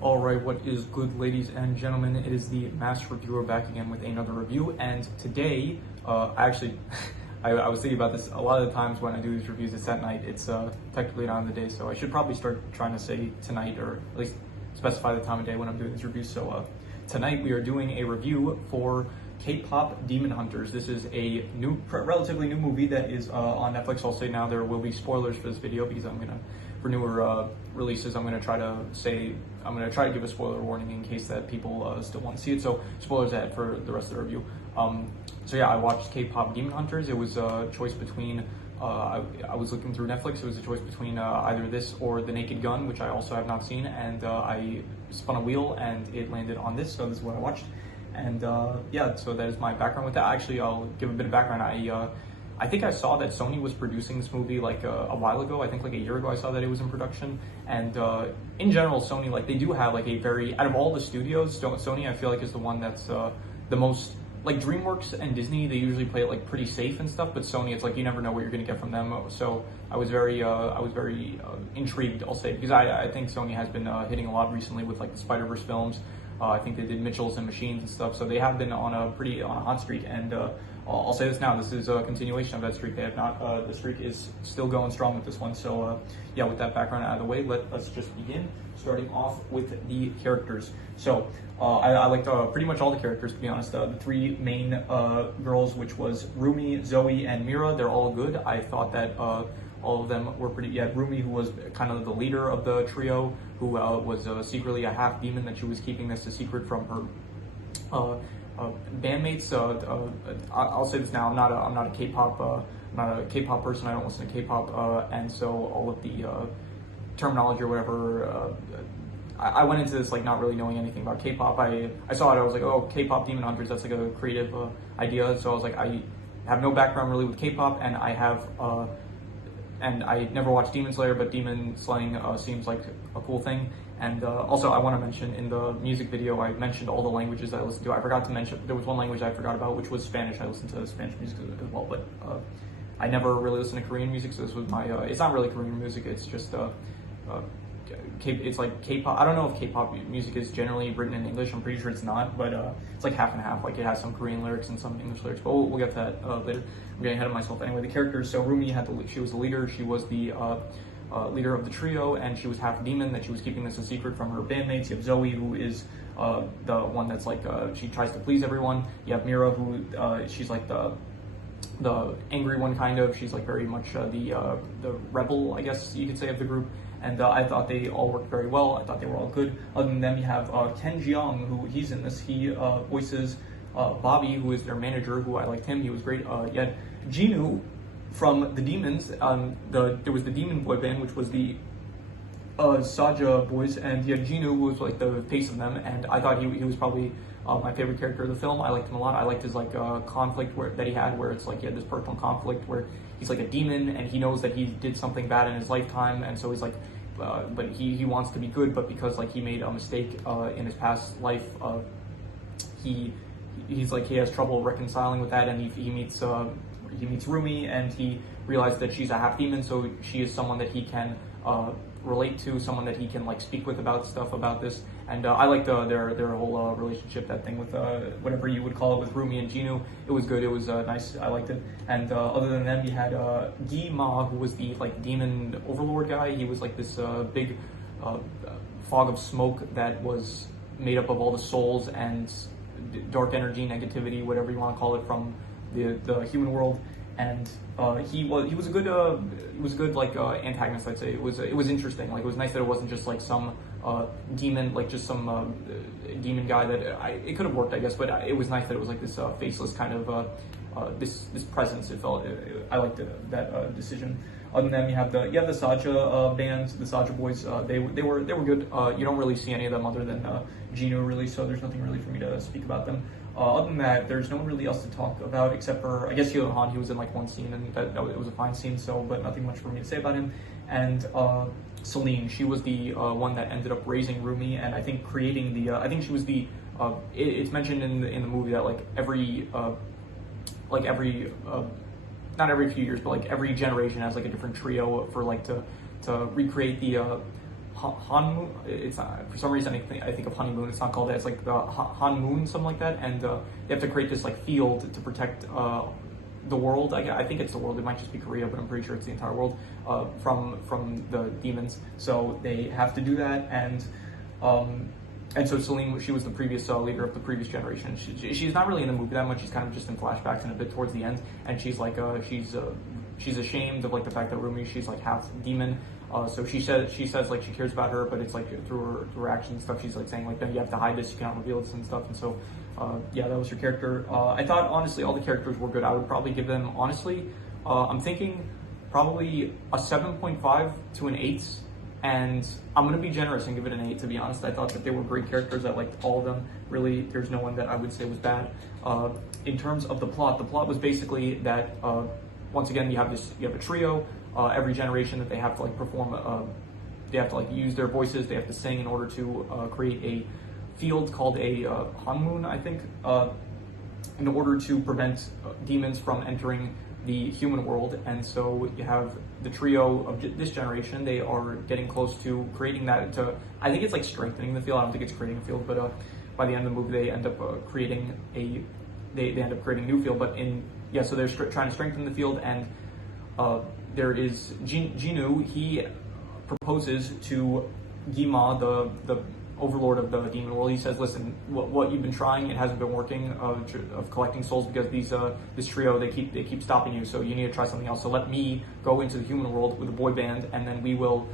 Alright, what is good, ladies and gentlemen? It is the Master Reviewer back again with another review, and today, I was thinking about this a lot of the times when I do these reviews, it's at night. It's technically not on the day, so I should probably start trying to say tonight, or at least specify the time of day when I'm doing these reviews. So tonight we are doing a review for K-Pop Demon Hunters. This is a relatively new movie that is on Netflix. I'll say now there will be spoilers for this video because for newer releases, I'm gonna try to give a spoiler warning in case that people still want to see it. So spoilers ahead for the rest of the review. So yeah, I watched K-Pop Demon Hunters. It was a choice between I was looking through Netflix. It was a choice between either this or The Naked Gun, which I also have not seen, and I spun a wheel and it landed on this. So this is what I watched. And yeah, so that is my background with that. Actually, I'll give a bit of background. I think I saw that Sony was producing this movie like a while ago. I think like a year ago I saw that it was in production. And in general, Sony, like, they do have like a very, out of all the studios, Sony I feel like is the one that's the most, like DreamWorks and Disney, they usually play it like pretty safe and stuff, but Sony, it's like you never know what you're gonna get from them. So I was very intrigued, I'll say, because I think Sony has been hitting a lot recently with like the Spider-Verse films. I think they did Mitchells and Machines and stuff, so they have been on a hot streak. And I'll say this now: this is a continuation of that streak. They have not. The streak is still going strong with this one. So yeah, with that background out of the way, let's just begin. Starting off with the characters. So I liked pretty much all the characters, to be honest. The three main girls, which was Rumi, Zoe, and Mira, they're all good. I thought that all of them were pretty. Yeah, Rumi, who was kind of the leader of the trio, who was secretly a half demon, that she was keeping this a secret from her bandmates. I'll say this now: I'm not a K-pop person. I don't listen to K-pop, and so all of the terminology or whatever. I went into this like not really knowing anything about K-pop. I saw it. I was like, oh, K-Pop Demon Hunters. That's like a creative idea. So I was like, I have no background really with K-pop, and I never watched Demon Slayer, but demon slaying seems like a cool thing. And also, I want to mention in the music video, I mentioned all the languages I listened to. I forgot to mention, there was one language I forgot about, which was Spanish. I listened to Spanish music as well, but I never really listened to Korean music, so this was my, it's not really Korean music, it's just, it's like K-pop. I don't know if K-pop music is generally written in English. I'm pretty sure it's not, but it's like half and half. Like it has some Korean lyrics and some English lyrics, but we'll get to that later. I'm getting ahead of myself. Anyway, the characters. So Rumi she was the leader. She was the leader of the trio, and she was half demon, that she was keeping this a secret from her bandmates. You have Zoe, who is the one that's like she tries to please everyone. You have Mira, who she's like the angry one, kind of. She's like very much the rebel, I guess you could say, of the group. And I thought they all worked very well. I thought they were all good. Other than them, you have Ken Jeong, who he's in this. He voices Bobby, who is their manager, who I liked him. He was great. You had Jinu from the Demons. There was the Demon Boy band, which was the Saja boys, and you had Jinu, who was like the face of them. And I thought he was probably my favorite character of the film. I liked him a lot. I liked his like conflict that he had, where it's like he had this personal conflict where he's like a demon and he knows that he did something bad in his lifetime, and so he's like, but he wants to be good, but because like he made a mistake in his past life, he's like, he has trouble reconciling with that, and he meets Rumi, and he realizes that she's a half demon, so she is someone that he can relate to, someone that he can like speak with about stuff about this. And I liked their whole relationship, that thing with whatever you would call it, with Rumi and Jinu. It was good. It was nice. I liked it. And other than them, you had Gi Ma, who was the like demon overlord guy. He was like this big fog of smoke that was made up of all the souls and dark energy, negativity, whatever you want to call it, from the human world. And he was a good like antagonist, I'd say. It was interesting. Like, it was nice that it wasn't just like some demon, like just some demon guy that it could have worked, I guess, but it was nice that it was like this faceless kind of this presence. It felt, I liked that decision. Other than them, you have the Saja bands, the Saja boys. They were good. You don't really see any of them other than Gino, really, so there's nothing really for me to speak about them. Other than that, there's no one really else to talk about except for, I guess, Hyo Han. He was in like one scene, and it was a fine scene, so, but nothing much for me to say about him. And Celine, she was the one that ended up raising Rumi, and I think creating the, I think she was the, it's mentioned in the movie that like every not every few years, but like every generation has like a different trio for like to recreate the Hanmoon. It's not, for some reason I think of honeymoon. It's not called that. It's like the Hanmoon, something like that. And they have to create this like field to protect the world. I think it's the world. It might just be Korea, but I'm pretty sure it's the entire world from the demons. So they have to do that, and so Celine, she was the previous leader of the previous generation. She's not really in the movie that much. She's kind of just in flashbacks and a bit towards the end. And she's like, she's ashamed of like the fact that Rumi, she's like half demon. So she says like she cares about her, but it's like through her actions and stuff. She's like saying like, then you have to hide this, you cannot reveal this and stuff. And so, yeah, that was her character. I thought honestly all the characters were good. I would probably give them honestly, I'm thinking probably a 7.5 to an 8. And I'm going to be generous and give it an 8, to be honest. I thought that they were great characters. I liked all of them. Really, there's no one that I would say was bad. In terms of the plot was basically that, once again, you have a trio, every generation that they have to like perform, they have to like use their voices, they have to sing in order to create a field called a Hanmoon, I think, in order to prevent demons from entering the human world. And so you have the trio of this generation. They are getting close to creating that. I think it's like strengthening the field. I don't think it's creating a field, but by the end of the movie, they end up creating they end up creating a new field. But so they're trying to strengthen the field, and there is Jinu. He proposes to Gima, the overlord of the demon world. He says, listen, what you've been trying, it hasn't been working, of collecting souls, because this trio, they keep stopping you, so you need to try something else. So let me go into the human world with a boy band, and then we will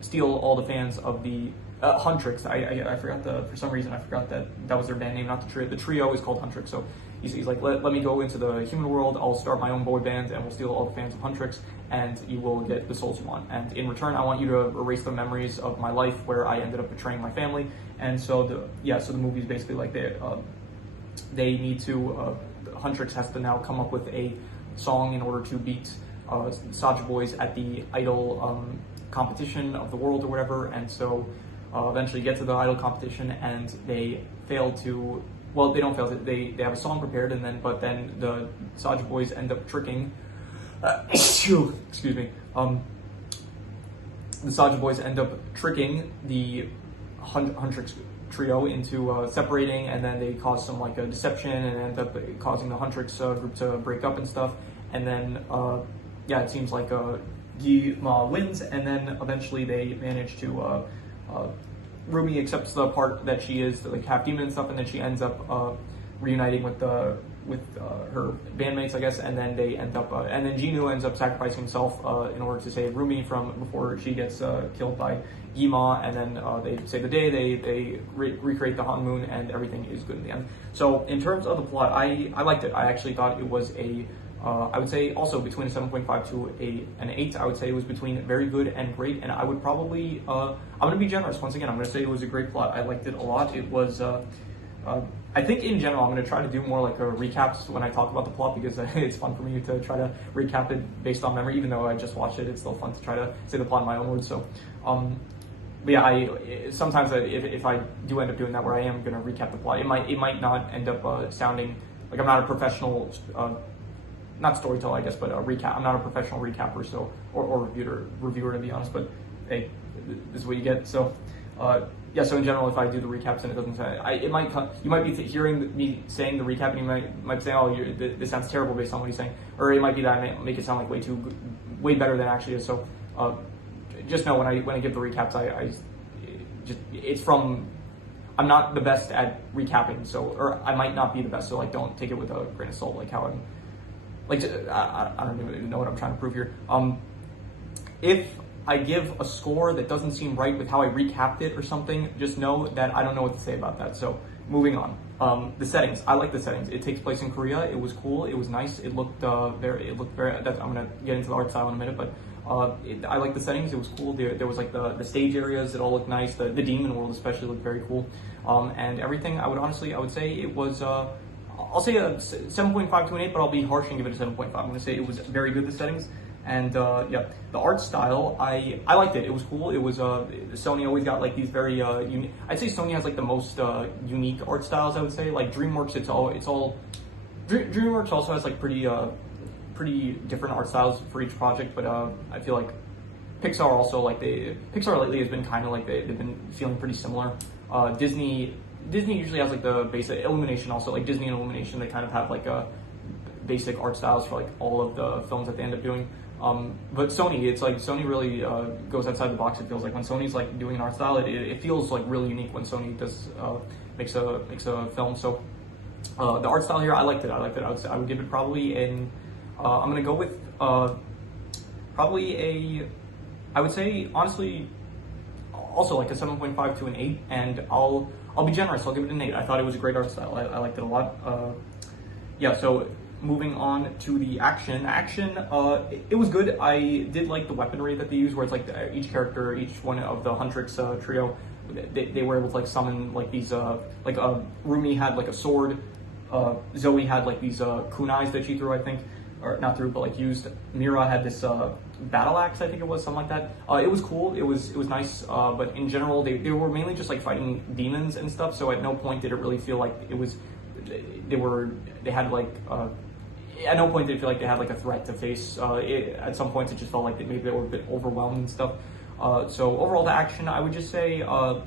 steal all the fans of the Huntrix. I forgot for some reason I forgot that was their band name, not the trio. The trio is called Huntrix. So he's like, let me go into the human world, I'll start my own boy band, and we'll steal all the fans of Huntrix, and you will get the souls you want. And in return, I want you to erase the memories of my life where I ended up betraying my family. And so the movie is basically like they need to, Huntrix has to now come up with a song in order to beat Soulja Boys at the idol competition of the world or whatever. And so eventually get to the idol competition, and they fail to, well, they don't fail to, they have a song prepared, but then the Soulja Boys end up tricking, excuse me, the Soulja Boys end up tricking the Huntrix trio into separating, and then they cause some like a deception and end up causing the Huntrix group to break up and stuff. And then, it seems like Yi Ma wins, and then eventually they manage to, Rumi accepts the part that she is like half demon and stuff, and then she ends up reuniting with her bandmates, I guess, and then they end up, and then Jinu ends up sacrificing himself in order to save Rumi from before she gets killed by Gima, and then they save the day, they recreate the Hanmoon, and everything is good in the end. So in terms of the plot, I liked it. I actually thought it was I would say also between a 7.5 to an 8. I would say it was between very good and great, and I would probably, I'm going to be generous once again. I'm going to say it was a great plot. I liked it a lot. It was, I think in general, I'm going to try to do more like recaps when I talk about the plot, because it's fun for me to try to recap it based on memory. Even though I just watched it, it's still fun to try to say the plot in my own words. So, but yeah, sometimes if I do end up doing that, where I am going to recap the plot, it might not end up sounding like I'm not a professional, not storyteller, I guess, but a recap. I'm not a professional recapper, so or reviewer to be honest. But hey, this is what you get. So, so in general, if I do the recaps and it doesn't sound, you might be hearing me saying the recap, and you might say, oh, this sounds terrible based on what he's saying, or it might be that I make it sound like way better than it actually is. So, just know when I give the recaps, I'm not the best at recapping, or I might not be the best, so like don't take it with a grain of salt, like how I'm. I don't even know what I'm trying to prove here. If I give a score that doesn't seem right with how I recapped it or something, just know that I don't know what to say about that. So moving on. The settings. I like the settings. It takes place in Korea. It was cool. It was nice. It looked very. I'm gonna get into the art style in a minute, but I like the settings. It was cool. There was like the stage areas. It all looked nice. The demon world especially looked very cool. And everything. I would say it was. I'll say a 7.5 to an 8, but I'll be harsh and give it a 7.5. I'm going to say it was very good, the settings. And the art style, I liked it. It was cool. It was, Sony always got like these very, unique, I'd say Sony has like the most unique art styles, I would say. Like DreamWorks, DreamWorks also has like pretty different art styles for each project, but I feel like Pixar also, like Pixar lately has been kind of like they've been feeling pretty similar. Disney usually has like the basic. Illumination also, like Disney and Illumination, they kind of have like a basic art styles for like all of the films that they end up doing. But Sony, it's like Sony really goes outside the box. It feels like when Sony's like doing an art style, it feels like really unique when Sony does makes a film. So the art style here, I liked it. I would give it probably I'm gonna go with probably I would say honestly also like a 7.5 to an 8, and I'll be generous. I'll give it an 8. I thought it was a great art style. I liked it a lot. Yeah. So moving on to the action, it was good. I did like the weaponry that they use, where it's like each character, each one of the Huntrix trio, they were able to like summon like these Rumi had like a sword, Zoe had like these kunais that she threw, I think, or not threw, but like used. Mira had this battle axe, I think it was, something like that. It was cool. It was nice. But in general, they were mainly just like fighting demons and stuff. So at no point did it really feel like it was. They had like. At no point did it feel like they had like a threat to face. At some points, it just felt like maybe they were a bit overwhelmed and stuff. So overall, the action, I would just say I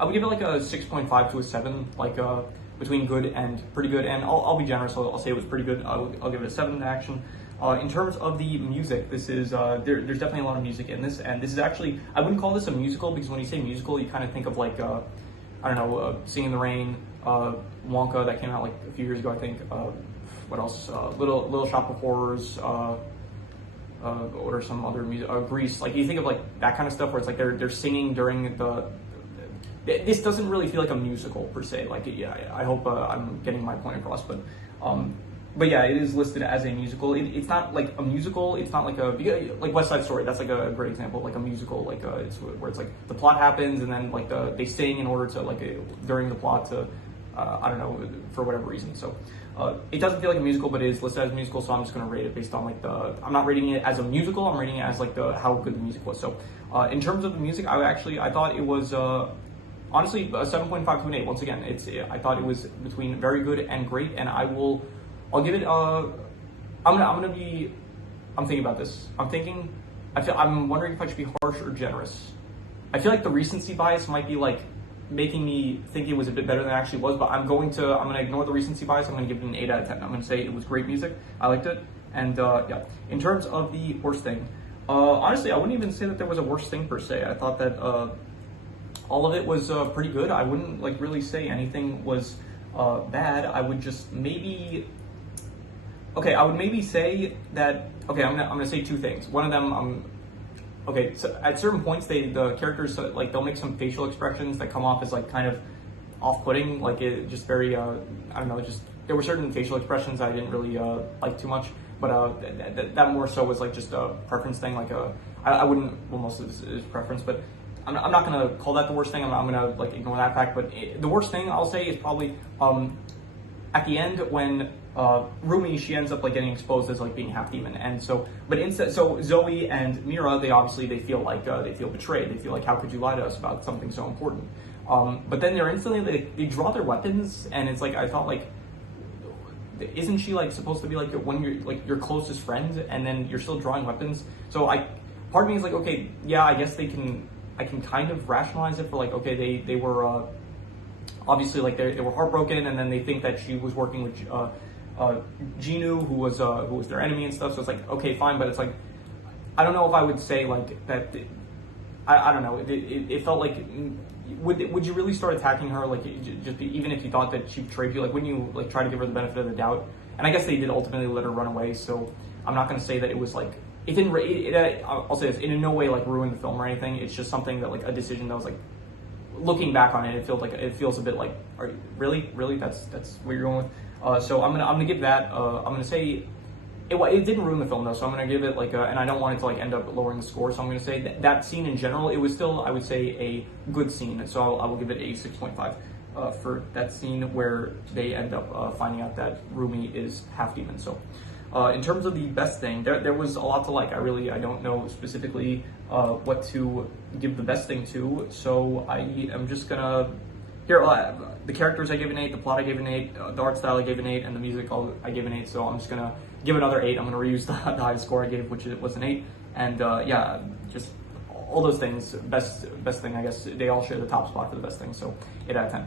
would give it like a 6.5 to a 7, like between good and pretty good. And I'll be generous. I'll say it was pretty good. I'll give it a 7 in action. In terms of the music, this is there's definitely a lot of music in this, and this is actually, I wouldn't call this a musical, because when you say musical, you kind of think of like I don't know, Singing in the Rain, Wonka, that came out like a few years ago, I think. What else? Little Shop of Horrors. Or some other music. Grease. Like you think of like that kind of stuff where it's like they're singing during the. This doesn't really feel like a musical per se. Like yeah, I hope I'm getting my point across, but yeah, it is listed as a musical. It's not like a musical. It's not like like West Side Story. That's like a great example of like a musical. Like it's where it's like the plot happens and then like they sing in order to like during the plot to I don't know, for whatever reason. So it doesn't feel like a musical, but it is listed as a musical. So I'm just gonna rate it based on like I'm not rating it as a musical. I'm rating it as like how good the music was. So in terms of the music, I thought it was. Honestly, a 7.5 to an 8. Once again, I thought it was between very good and great, and I'll give it. I'm thinking about this. I'm wondering if I should be harsh or generous. I feel like the recency bias might be like making me think it was a bit better than it actually was, but I'm gonna ignore the recency bias. I'm gonna give it an 8 out of 10. I'm gonna say it was great music. I liked it, and yeah. In terms of the worst thing, honestly, I wouldn't even say that there was a worst thing per se. I thought that. All of it was pretty good. I wouldn't like really say anything was bad. I would just maybe, okay, I would maybe say that, okay, I'm gonna say 2 things. One of them, okay, so at certain points, the characters, like they'll make some facial expressions that come off as like kind of off-putting, like it just very, I don't know, just, there were certain facial expressions I didn't really like too much, but that more so was like just a preference thing, like I wouldn't, well, most of this is preference, but I'm not gonna call that the worst thing. I'm gonna like ignore that fact. But the worst thing I'll say is probably at the end when Rumi, she ends up like getting exposed as like being half demon, and so Zoe and Mira, they feel like they feel betrayed. They feel like, how could you lie to us about something so important? But then they're instantly they draw their weapons, and it's like I thought like, isn't she like supposed to be like when you're like your closest friend, and then you're still drawing weapons? So part of me is like, okay, yeah, I guess I can kind of rationalize it for like, okay, they were obviously like they were heartbroken, and then they think that she was working with Genu, who was their enemy and stuff. So it's like, okay, fine, but it's like, I don't know if I would say like that. I don't know. It felt like would you really start attacking her like just even if you thought that she betrayed you? Like wouldn't you like try to give her the benefit of the doubt? And I guess they did ultimately let her run away. So I'm not going to say that it was like. It didn't. I'll say this. It in no way like ruined the film or anything. It's just something that like a decision that was like, looking back on it, it feels a bit like, really that's what you're going with. So I'm gonna give that. I'm gonna say it didn't ruin the film though. So I'm gonna give it like and I don't want it to like end up lowering the score. So I'm gonna say that scene in general, it was still, I would say, a good scene. And so I will give it a 6.5 for that scene where they end up finding out that Rumi is half demon. So. In terms of the best thing, there was a lot to like. I don't know specifically what to give the best thing to, so I am just gonna, the characters I gave an 8, the plot I gave an 8, the art style I gave an 8, and the music I gave an 8, so I'm just gonna give another 8. I'm gonna reuse the highest score I gave, which was an 8, and yeah, just all those things. Best thing, I guess. They all share the top spot for the best thing. So 8 out of 10.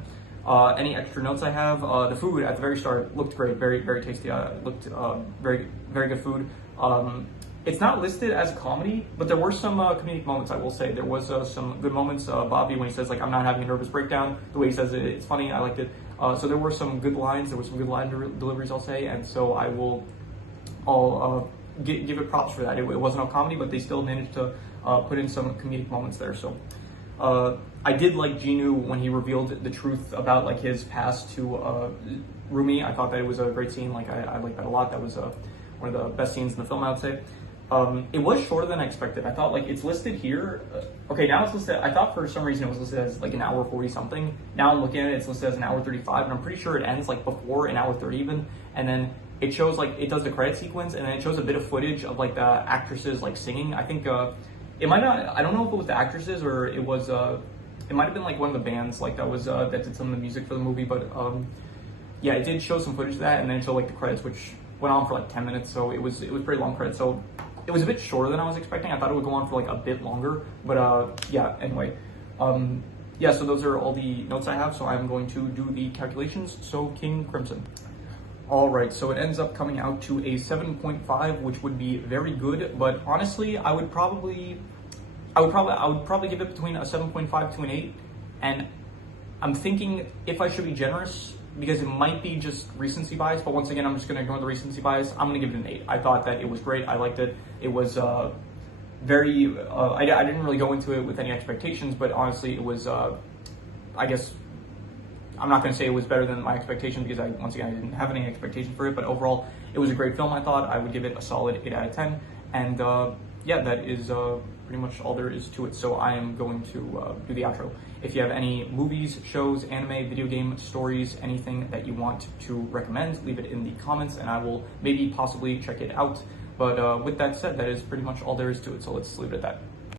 Any extra notes I have? The food at the very start looked great, very tasty. Looked very good food. It's not listed as a comedy, but there were some comedic moments. I will say there was some good moments. Bobby, when he says like, "I'm not having a nervous breakdown," the way he says it, it's funny. I liked it. So there were some good lines. There were some good line deliveries, I'll say, and so I'll give it props for that. It wasn't a comedy, but they still managed to put in some comedic moments there. So I did like Genu when he revealed the truth about like his past to Rumi. I thought that it was a great scene. Like I liked that a lot. That was one of the best scenes in the film, I would say. It was shorter than I expected. I thought like it's listed here. Okay, now it's listed. I thought for some reason it was listed as like an hour 40 something. Now I'm looking at it, it's listed as an hour 35, and I'm pretty sure it ends like before an hour 30 even. And then it shows like it does the credit sequence, and then it shows a bit of footage of like the actresses like singing. I think it might not. I don't know if it was the actresses or it was. It might have been like one of the bands like that was that did some of the music for the movie, but yeah, it did show some footage of that, and then it showed like the credits, which went on for like 10 minutes, so it was pretty long credits. So it was a bit shorter than I was expecting. I thought it would go on for like a bit longer, but yeah. Anyway, yeah. So those are all the notes I have. So I'm going to do the calculations. So King Crimson. All right. So it ends up coming out to a 7.5, which would be very good. But honestly, I would probably give it between a 7.5 to an 8, and I'm thinking if I should be generous, because it might be just recency bias, but once again, I'm just going to ignore the recency bias. I'm going to give it an 8. I thought that it was great. I liked it. It was very, I didn't really go into it with any expectations, but honestly, it was, I guess, I'm not going to say it was better than my expectations because once again, I didn't have any expectations for it, but overall, it was a great film, I thought. I would give it a solid 8 out of 10. And yeah, that is pretty much all there is to it. So I am going to do the outro. If you have any movies, shows, anime, video game, stories, anything that you want to recommend, leave it in the comments and I will maybe possibly check it out. But with that said, that is pretty much all there is to it. So let's leave it at that.